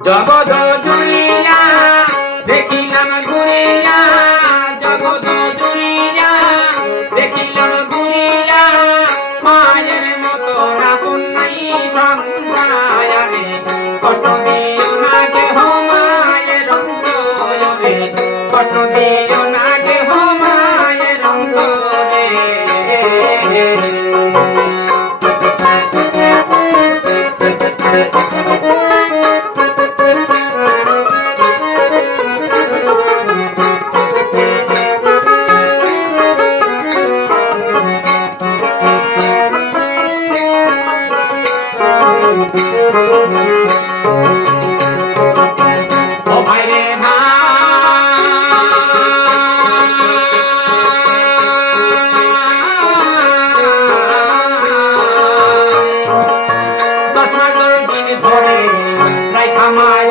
জগদ দেখি নাম ঘুরিয়া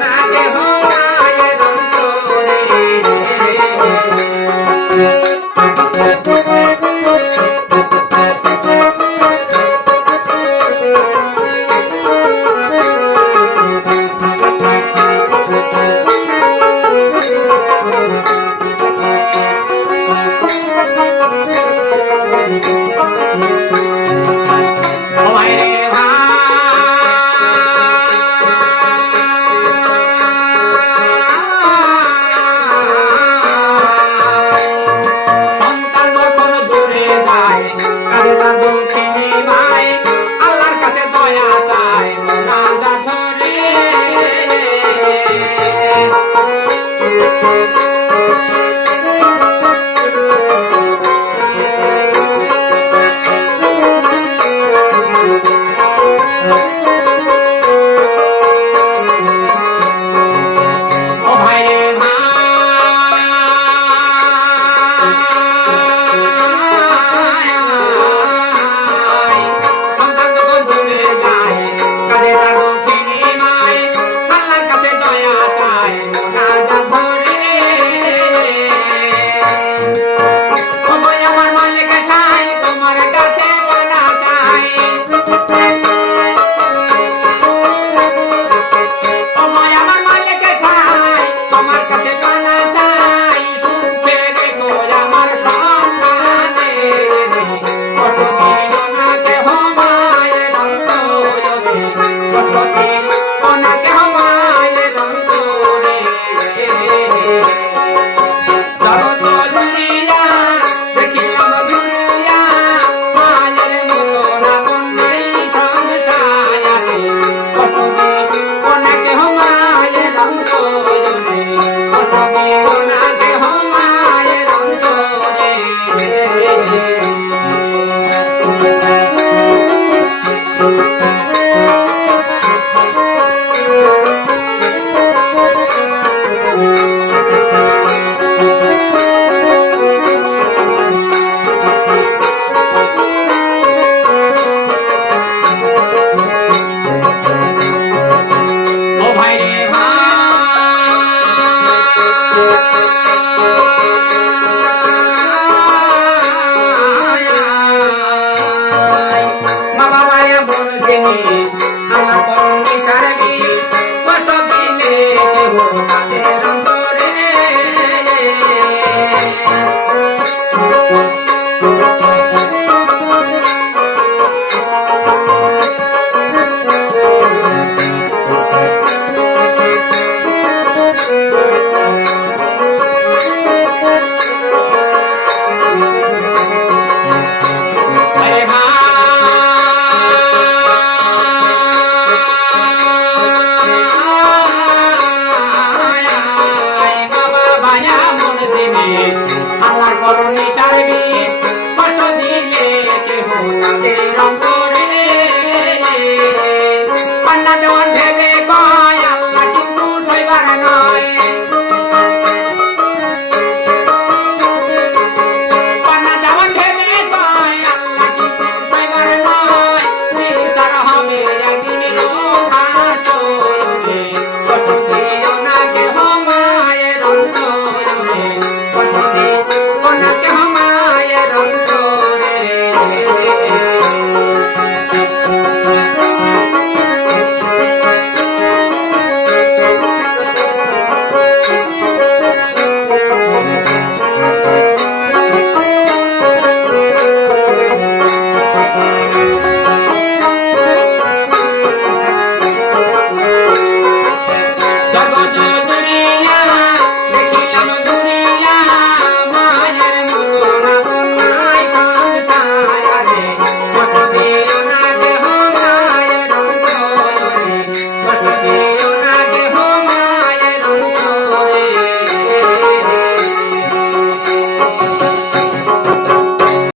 నాదే హోమాయ